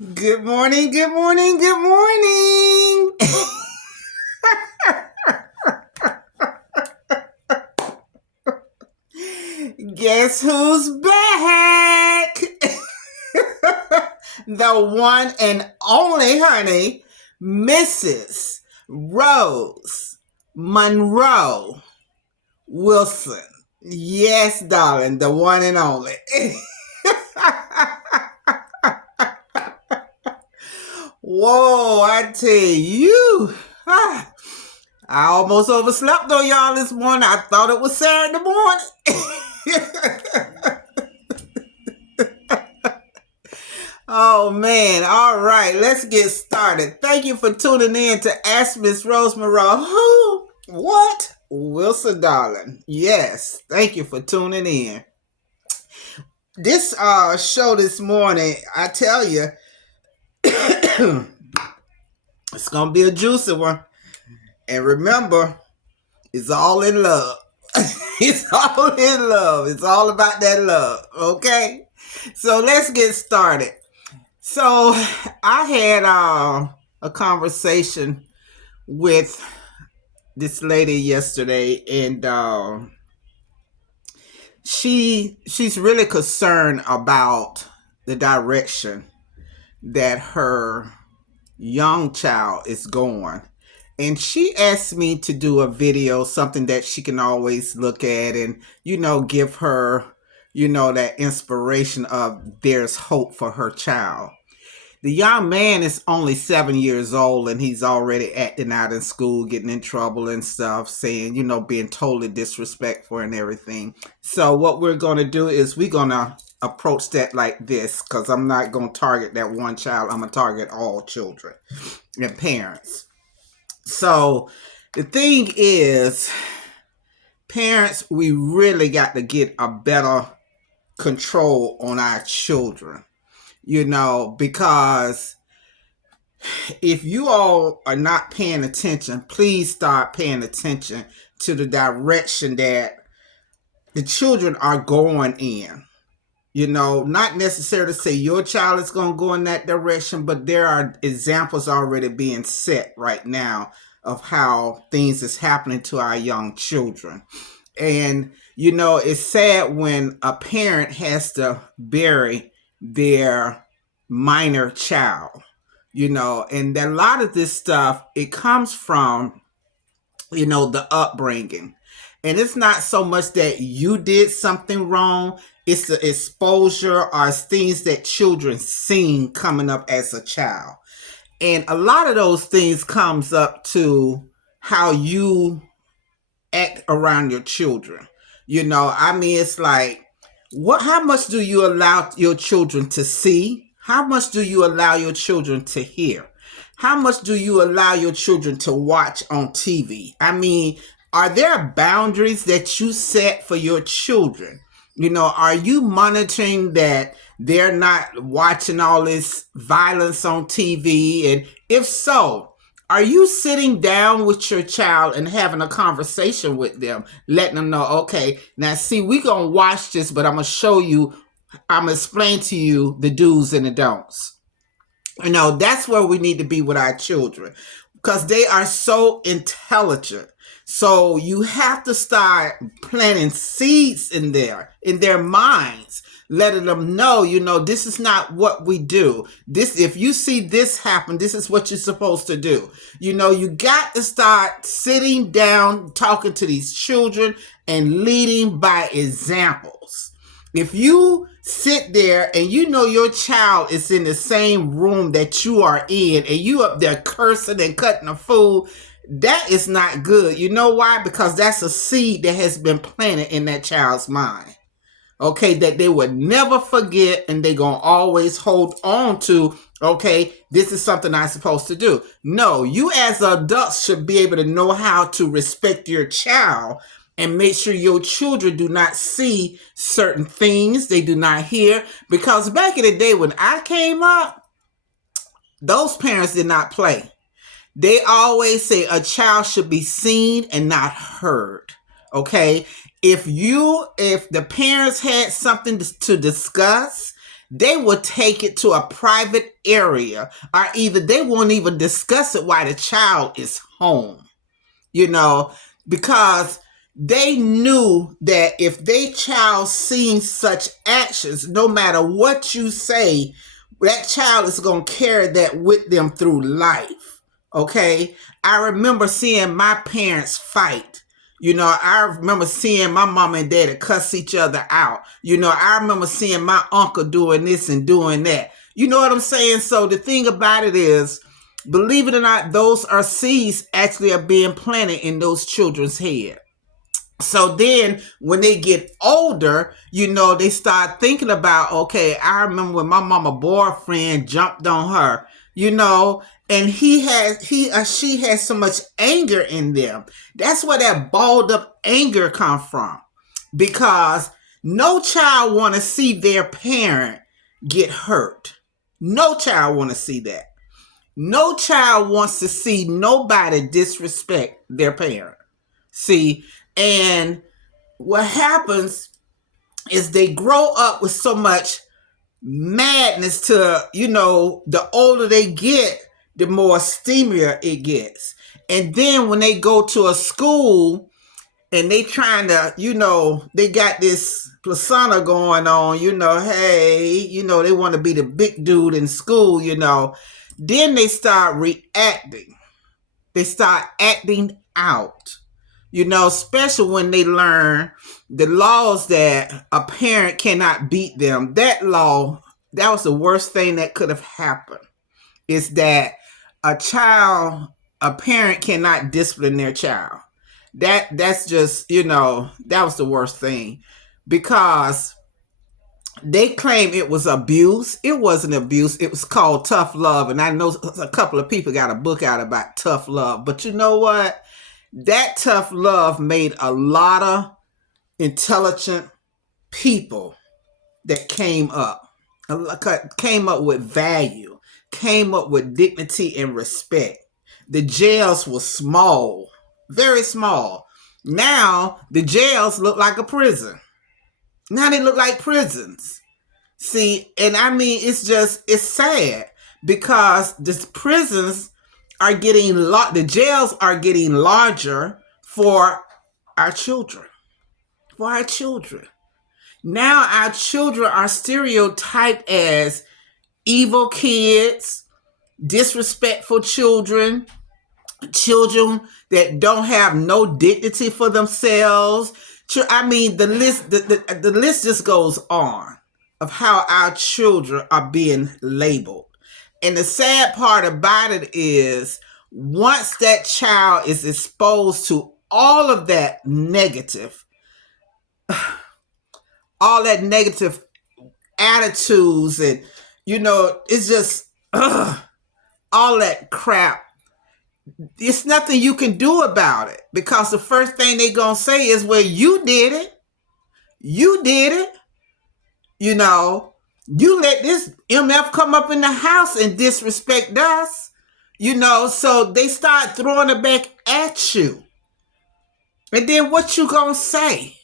Good morning, good morning, good morning. Guess who's back? The one and only, honey, Mrs. Rose Monroe Wilson. Yes, darling, the one and only. Whoa, I tell you. I almost overslept on y'all this morning. I thought it was Saturday morning. Oh man. All right, let's get started. Thank you for tuning in to Ask Miss Rose Monroe. Who? What? Wilson, darling. Yes. Thank you for tuning in. This show this morning, I tell you, it's gonna be a juicy one. And remember, it's all in love. It's all in love. It's all about that love. Okay? So let's get started. So I had a conversation with this lady yesterday, and she's really concerned about the direction that her young child is going. And she asked me to do a video, something that she can always look at and, give her, that inspiration of there's hope for her child. The young man is only 7 years old and he's already acting out in school, getting in trouble and stuff, saying, being totally disrespectful and everything. So what we're going to do is we're going to approach that like this, because I'm not going to target that one child. I'm going to target all children and parents. So the thing is, parents, we really got to get a better control on our children, because if you all are not paying attention, please start paying attention to the direction that the children are going in. Not necessarily to say your child is going to go in that direction, but there are examples already being set right now of how things is happening to our young children. And, it's sad when a parent has to bury their minor child, and a lot of this stuff, it comes from, the upbringing. And it's not so much that you did something wrong, it's the exposure or things that children seen coming up as a child. And a lot of those things comes up to how you act around your children. It's like, how much do you allow your children to see? How much do you allow your children to hear? How much do you allow your children to watch on TV? Are there boundaries that you set for your children? Are you monitoring that they're not watching all this violence on TV? And if so, are you sitting down with your child and having a conversation with them, letting them know, okay, now see, we're going to watch this, but I'm going to show you, I'm going to explain to you the do's and the don'ts. That's where we need to be with our children, because they are so intelligent. So you have to start planting seeds in their minds, letting them know, this is not what we do. If you see this happen, this is what you're supposed to do. You got to start sitting down, talking to these children and leading by examples. If you sit there and your child is in the same room that you are in and you up there cursing and cutting a fool, that is not good. You know why? Because that's a seed that has been planted in that child's mind. Okay, that they would never forget, and they're going to always hold on to, okay, this is something I'm supposed to do. No, you as adults should be able to know how to respect your child and make sure your children do not see certain things, they do not hear. Because back in the day when I came up, those parents did not play. They always say a child should be seen and not heard. Okay? If the parents had something to discuss they will take it to a private area, or either they won't even discuss it while the child is home, because they knew that if their child seen such actions, no matter what you say, that child is going to carry that with them through life. Okay? I remember seeing my parents fight. I remember seeing my mom and daddy cuss each other out. I remember seeing my uncle doing this and doing that. You know what I'm saying? So the thing about it is, believe it or not, those are seeds actually are being planted in those children's head. So then when they get older, they start thinking about, okay, I remember when my mama boyfriend jumped on her, and she has so much anger in them. That's where that balled up anger come from, because no child want to see their parent get hurt. No child want to see that. No child wants to see nobody disrespect their parent. See, and what happens is they grow up with so much madness to, the older they get, the more steamier it gets. And then when they go to a school and they trying to, they got this persona going on, hey, they want to be the big dude in school, then they start reacting. They start acting out. Especially when they learn the laws that a parent cannot beat them. That law, that was the worst thing that could have happened, is that a parent cannot discipline their child. That's just, that was the worst thing, because they claim it was abuse. It wasn't abuse. It was called tough love. And I know a couple of people got a book out about tough love. But you know what? That tough love made a lot of intelligent people that came up with value, came up with dignity and respect. The jails were small, very small. Now the jails look like a prison. Now they look like prisons. See, and I mean, it's sad, because the prisons are getting the jails are getting larger for our children. For our children. Now our children are stereotyped as evil kids, disrespectful children, children that don't have no dignity for themselves. I mean, the list just goes on of how our children are being labeled. And the sad part about it is, once that child is exposed to all of that negative, all that negative attitudes, and, it's just all that crap, it's nothing you can do about it, because the first thing they're going to say is, well, you did it. You did it. You let this MF come up in the house and disrespect us, so they start throwing it back at you. And then what you gonna say?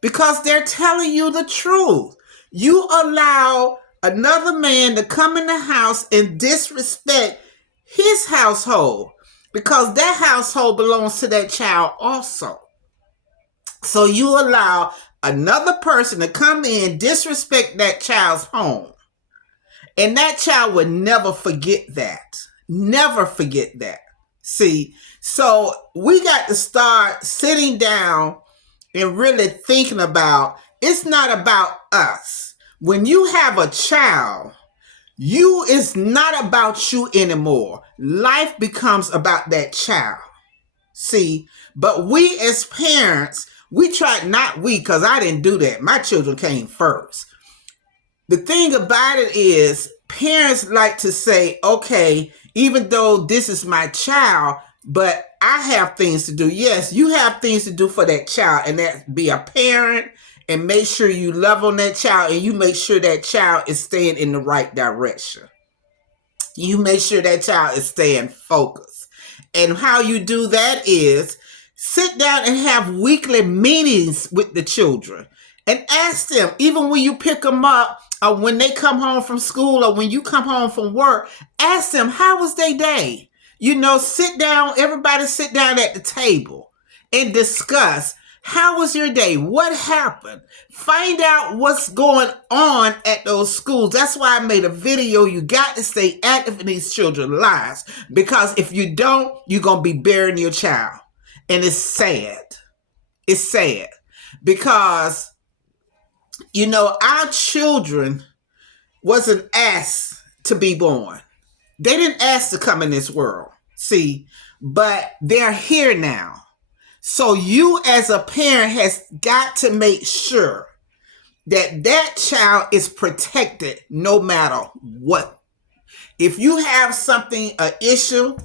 Because they're telling you the truth. You allow another man to come in the house and disrespect his household, because that household belongs to that child also. So you allow another person to come in, disrespect that child's home. And that child would never forget that. Never forget that. See, so we got to start sitting down and really thinking about, it's not about us. When you have a child, it's not about you anymore. Life becomes about that child. See, but we as parents, because I didn't do that. My children came first. The thing about it is, parents like to say, okay, even though this is my child, but I have things to do. Yes, you have things to do for that child, and that be a parent and make sure you love on that child, and you make sure that child is staying in the right direction. You make sure that child is staying focused. And how you do that is sit down and have weekly meetings with the children. And ask them, even when you pick them up, or when they come home from school, or when you come home from work, ask them, how was their day? Sit down, everybody sit down at the table and discuss, how was your day? What happened? Find out what's going on at those schools. That's why I made a video. You got to stay active in these children's lives, because if you don't, you're going to be burying your child. And it's sad. It's sad because our children wasn't asked to be born. They didn't ask to come in this world. See, but they're here now. So you as a parent has got to make sure that that child is protected no matter what. If you have something, an issue,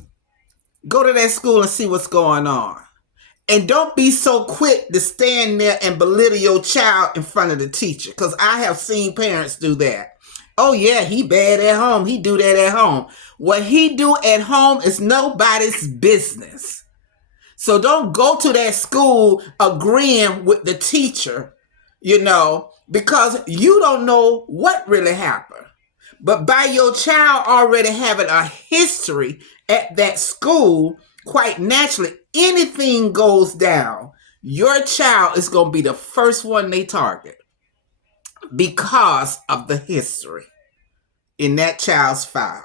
go to that school and see what's going on. And don't be so quick to stand there and belittle your child in front of the teacher, because I have seen parents do that. Oh yeah, he bad at home. He do that at home. What he do at home is nobody's business. So don't go to that school agreeing with the teacher, because you don't know what really happened. But by your child already having a history at that school, quite naturally, anything goes down, your child is going to be the first one they target because of the history in that child's file.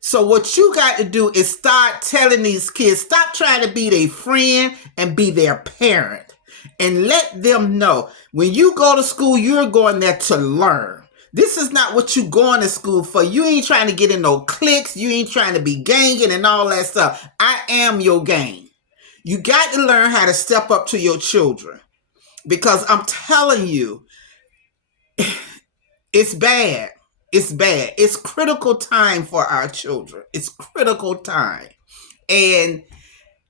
So what you got to do is start telling these kids, stop trying to be their friend and be their parent. And let them know, when you go to school, you're going there to learn. This is not what you going to school for. You ain't trying to get in no cliques. You ain't trying to be ganging and all that stuff. I am your gang. You got to learn how to step up to your children, because I'm telling you, it's bad. It's bad. It's critical time for our children. It's critical time. And,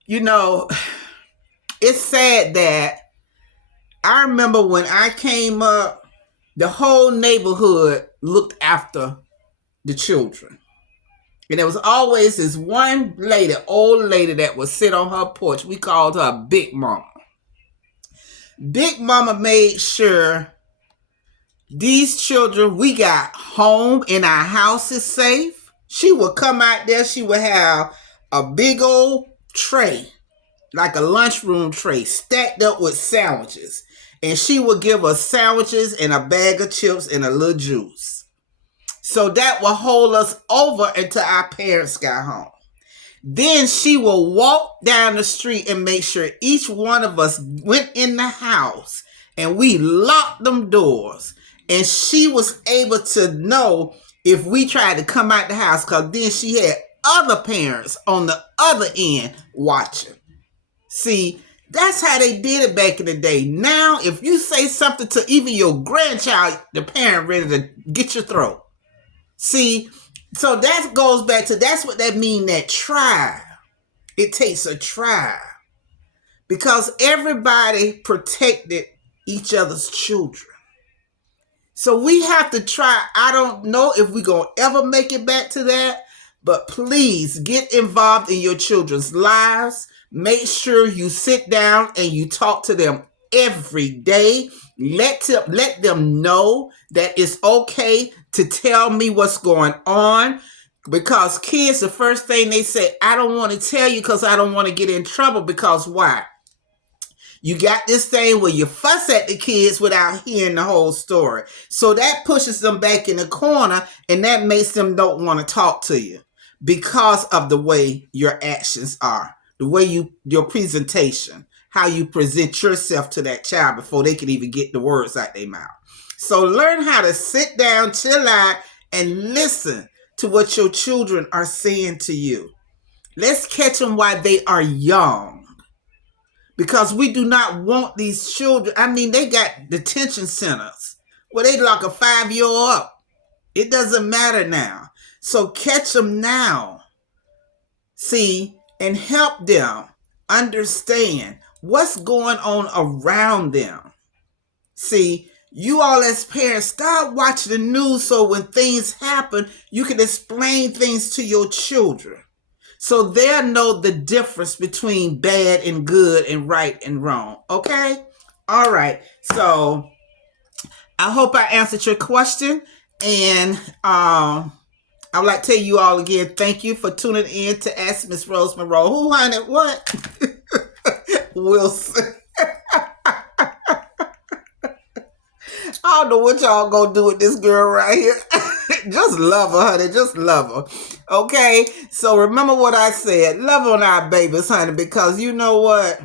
it's sad that I remember when I came up, the whole neighborhood looked after the children. And there was always this one lady, old lady, that would sit on her porch. We called her Big Mama. Big Mama made sure these children, we got home and our house is safe. She would come out there. She would have a big old tray, like a lunchroom tray, stacked up with sandwiches. And she would give us sandwiches and a bag of chips and a little juice. So that would hold us over until our parents got home. Then she will walk down the street and make sure each one of us went in the house and we locked them doors. And she was able to know if we tried to come out the house, because then she had other parents on the other end watching. See, that's how they did it back in the day. Now, if you say something to even your grandchild, the parent ready to get your throat. See, so that goes back to, that's what that mean, that tribe. It takes a tribe. Because everybody protected each other's children. So we have to try. I don't know if we're going to ever make it back to that, but please get involved in your children's lives. Make sure you sit down and you talk to them every day. Let them know that it's okay to tell me what's going on, because kids, the first thing they say, I don't want to tell you because I don't want to get in trouble. Because why? You got this thing where you fuss at the kids without hearing the whole story. So that pushes them back in the corner, and that makes them don't want to talk to you because of the way your actions are, the way your presentation, how you present yourself to that child before they can even get the words out their mouth. So learn how to sit down, chill out, and listen to what your children are saying to you. Let's catch them while they are young. Because we do not want these children. I mean, they got detention centers where they lock a 5-year-old up. It doesn't matter now. So catch them now. See, and help them understand what's going on around them. See, you all as parents, start watching the news so when things happen, you can explain things to your children. So they'll know the difference between bad and good and right and wrong. Okay? All right. So I hope I answered your question. And I would like to tell you all again, thank you for tuning in to Ask Miss Rose Monroe. Who, honey? What? Wilson. I don't know what y'all gonna do with this girl right here. Just love her, honey. Just love her. Okay? So remember what I said. Love on our babies, honey, because you know what?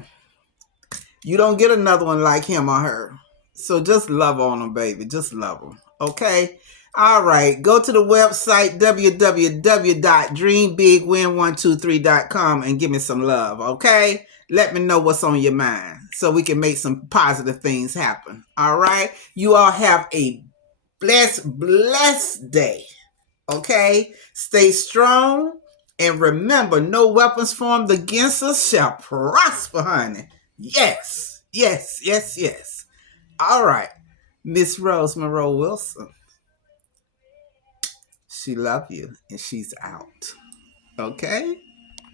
You don't get another one like him or her. So just love on them, baby. Just love them. Okay? All right. Go to the website, www.dreambigwin123.com, and give me some love. Okay? Let me know what's on your mind so we can make some positive things happen. All right? You all have a blessed day. Okay? Stay strong. And remember, no weapons formed against us shall prosper, honey. Yes, yes, yes, yes. All right. Miss Rose Monroe Wilson. She love you and she's out. Okay?